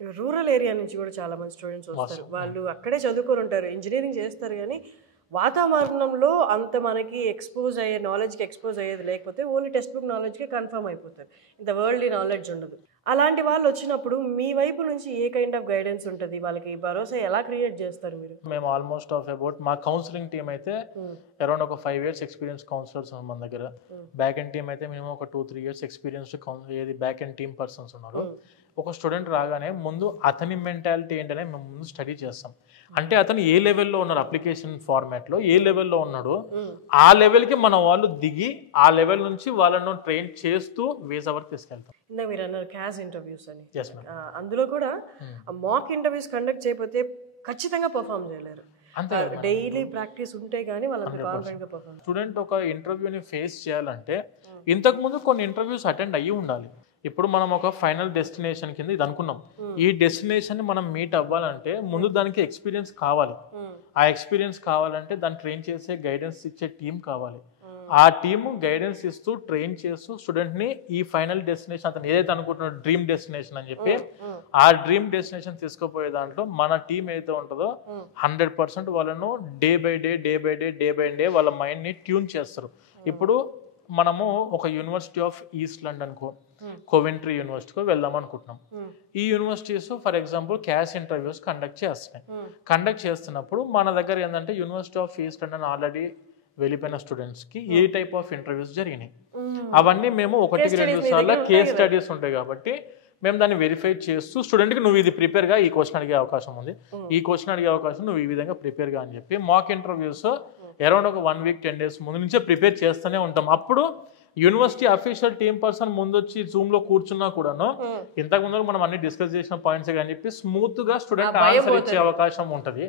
Rural area నుంచి కూడా చాలా మంది స్టూడెంట్స్ వస్తారు. వాళ్ళు అక్కడే చదువుకొని ఉంటారు, ఇంజనీరింగ్ చేస్తారు, కానీ వాతావరణంలో అంత మనకి ఎక్స్పోజ్ అయ్యే నాలెడ్జ్కి ఎక్స్పోజ్ అయ్యేది లేకపోతే ఓన్లీ టెక్స్ట్ బుక్ నాలెడ్జ్కి కన్ఫర్మ్ అయిపోతారు, ఇంత వరల్డ్లీ నాలెడ్జ్ ఉండదు. అలాంటి వాళ్ళు వచ్చినప్పుడు మీ వైపు నుంచి ఏ కైండ్ ఆఫ్ గైడెన్స్ ఉంటుంది, వాళ్ళకి భరోసా ఎలా క్రియేట్ చేస్తారు మీరు? మేము ఆల్మోస్ట్ ఆఫ్ అబౌట్ మా కౌన్సిలింగ్ టీమ్ అయితే అరౌండ్ ఒక 5 years ఎక్స్పీరియన్స్ కౌన్సిలర్స్ ఉన్నారు మన దగ్గర. బ్యాక్ ఎండ్ టీమ్ అయితే మినిమం ఒక 2-3 years ఎక్స్పీరియన్స్డ్ ఏది బ్యాక్ ఎండ్ టీమ్ పర్సన్స్ ఉన్నారు. ఒక స్టూడెంట్ రాగానే ముందు అతని మెంటాలిటీ ఏంటనే మేము ముందు స్టడీ చేస్తాం. అంటే అతను ఏ లెవెల్లో ఉన్నారు, అప్లికేషన్ ఫార్మాట్లో ఏ లెవెల్లో ఉన్నాడు, ఆ లెవెల్కి మన వాళ్ళు దిగి ఆ లెవెల్ నుంచి వాళ్ళను ట్రైన్ చేస్తూ వేస్ అవర్ తీసుకెళ్తాం. ఇందాక మీరు అన్నారు క్యాస్ ఇంటర్వ్యూస్ అని, Yes, ma'am. అందులో కూడా మాక్ ఇంటర్వ్యూస్ కండక్ట్ చేయకపోతే ఖచ్చితంగా పర్ఫామ్ చేయలేరు. అంతే, డైలీ ప్రాక్టీస్ ఉంటే గానీ వాళ్ళంత కాన్ఫిడెంట్ గా పర్ఫామ్. స్టూడెంట్ ఒక ఇంటర్వ్యూని ఫేస్ చేయాలంటే ఇంతకుముందు కొన్ని ఇంటర్వ్యూస్ అటెండ్ అయ్యి ఉండాలి. ఇప్పుడు మనం ఒక ఫైనల్ డెస్టినేషన్ కింద ఇది అనుకున్నాం. ఈ డెస్టినేషన్ మనం మీట్ అవ్వాలంటే ముందు దానికి ఎక్స్పీరియన్స్ కావాలి. ఆ ఎక్స్పీరియన్స్ కావాలంటే దాన్ని ట్రైన్ చేసే గైడెన్స్ ఇచ్చే టీం కావాలి. ఆ టీము గైడెన్స్ ఇస్తూ ట్రైన్ చేస్తూ స్టూడెంట్ని ఈ ఫైనల్ డెస్టినేషన్ అతను ఏదైతే అనుకుంటున్నాడో డ్రీమ్ డెస్టినేషన్ అని చెప్పి ఆ డ్రీమ్ డెస్టినేషన్ తీసుకుపోయే దాంట్లో మన టీం ఏదైతే ఉంటుందో 100% వాళ్ళను డే బై డే వాళ్ళ మైండ్ని ట్యూన్ చేస్తారు. ఇప్పుడు మనము ఒక యూనివర్సిటీ ఆఫ్ ఈస్ట్ లండన్కో కోవెంట్రీ యూనివర్సిటీకో వెళ్దాం అనుకుంటున్నాం. ఈ universities for example CAS interviews conduct చేస్తున్నాయి. కండక్ట్ చేస్తున్నప్పుడు మన దగ్గర ఏంటంటే university of East London already వెళ్ళిపోయిన స్టూడెంట్స్కి ఏ టైప్ ఆఫ్ ఇంటర్వ్యూస్ జరిగినాయి అవన్నీ మేము 1-2 సార్లు కేస్ స్టడీస్ ఉంటాయి కాబట్టి మేము దాన్ని వెరిఫై చేస్తూ స్టూడెంట్కి నువ్వు ఇది ప్రిపేర్గా ఈ క్వశ్చన్ అడిగే అవకాశం ఉంది, ఈ క్వశ్చన్ అడిగే అవకాశం నువ్వు ఈ విధంగా ప్రిపేర్గా అని చెప్పి మాక్ ఇంటర్వ్యూస్ అరౌండ్ ఒక 1 week 10 days ముందు నుంచే ప్రిపేర్ చేస్తూనే ఉంటాం. అప్పుడు యూనివర్సిటీ అఫీషియల్ టీమ్ పర్సన్ ముందు వచ్చి జూమ్ లో కూర్చున్నా కూడాను ఇంతకు ముందు మనం అన్ని డిస్కస్ చేసిన పాయింట్స్ అని చెప్పి స్మూత్ గా స్టూడెంట్ ఆన్సర్ ఇచ్చే అవకాశం ఉంటుంది.